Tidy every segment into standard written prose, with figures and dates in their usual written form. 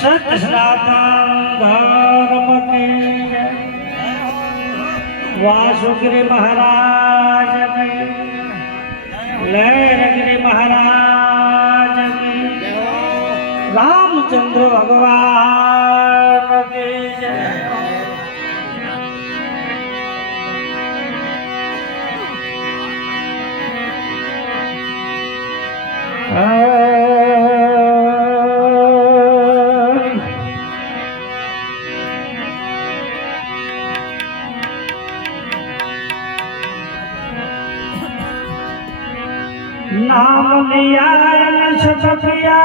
सत सनातन धर्म की वासुगिरी महाराज की लहरगिरी महाराज की रामचंद्र भगवान की जय। नाम लिया सतपिया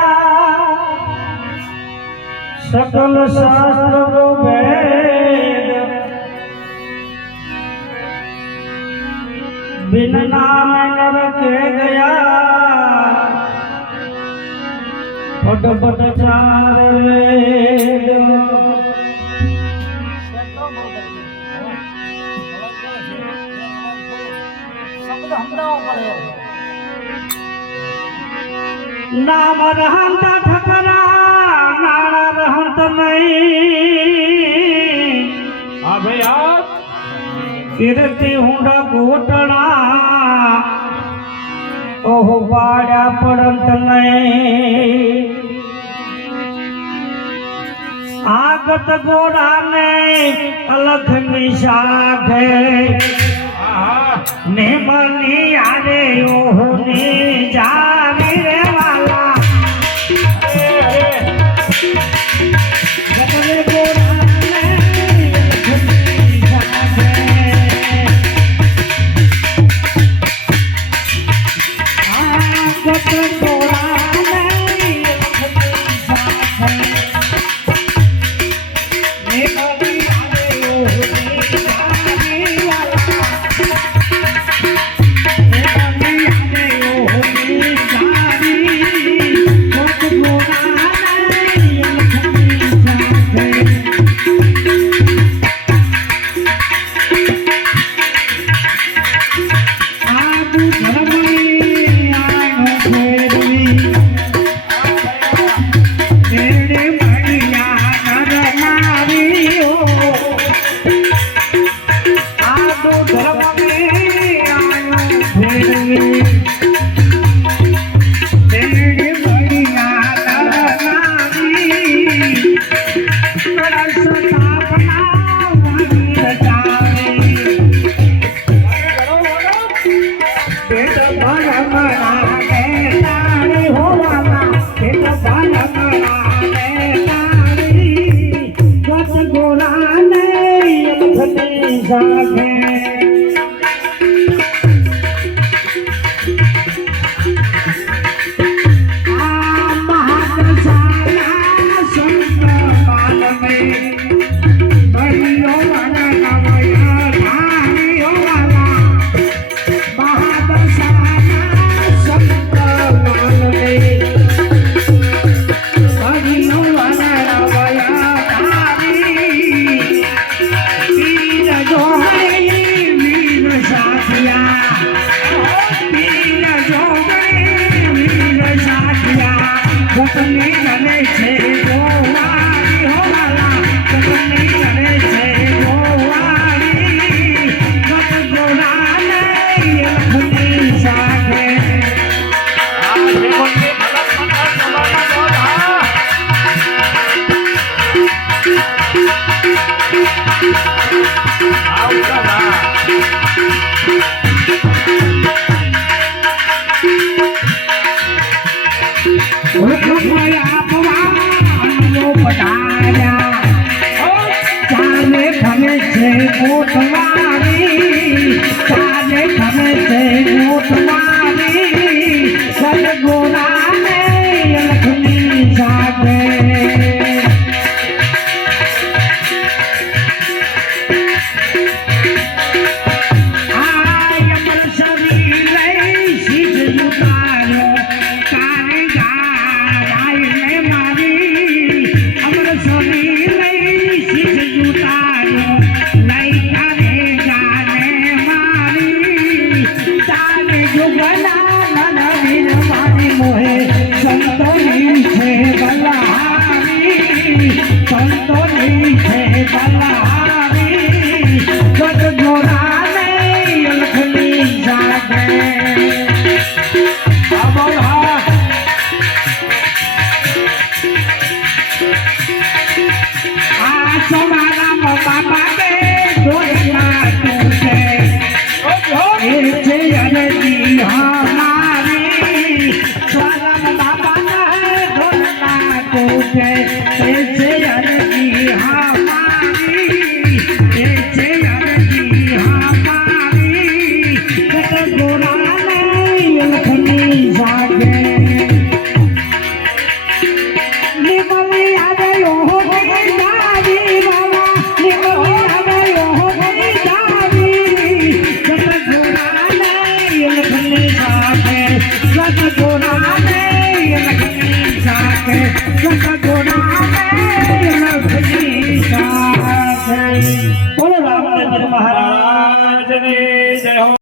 सकल शास्त्र को वेद बिन नाम नरक गया पट पट चार वेद। नाम रहंत ठकरा नारा रहंत नहीं अबे यार कीर्ति हुंडा गोटड़ा ओह पाड़ा पड़ंत नहीं आगत गोड़ा ने अलग निशाख ने मनी आरे ओह ने जाने रे वाला Like બોલો રામદેવ મહારાજ ને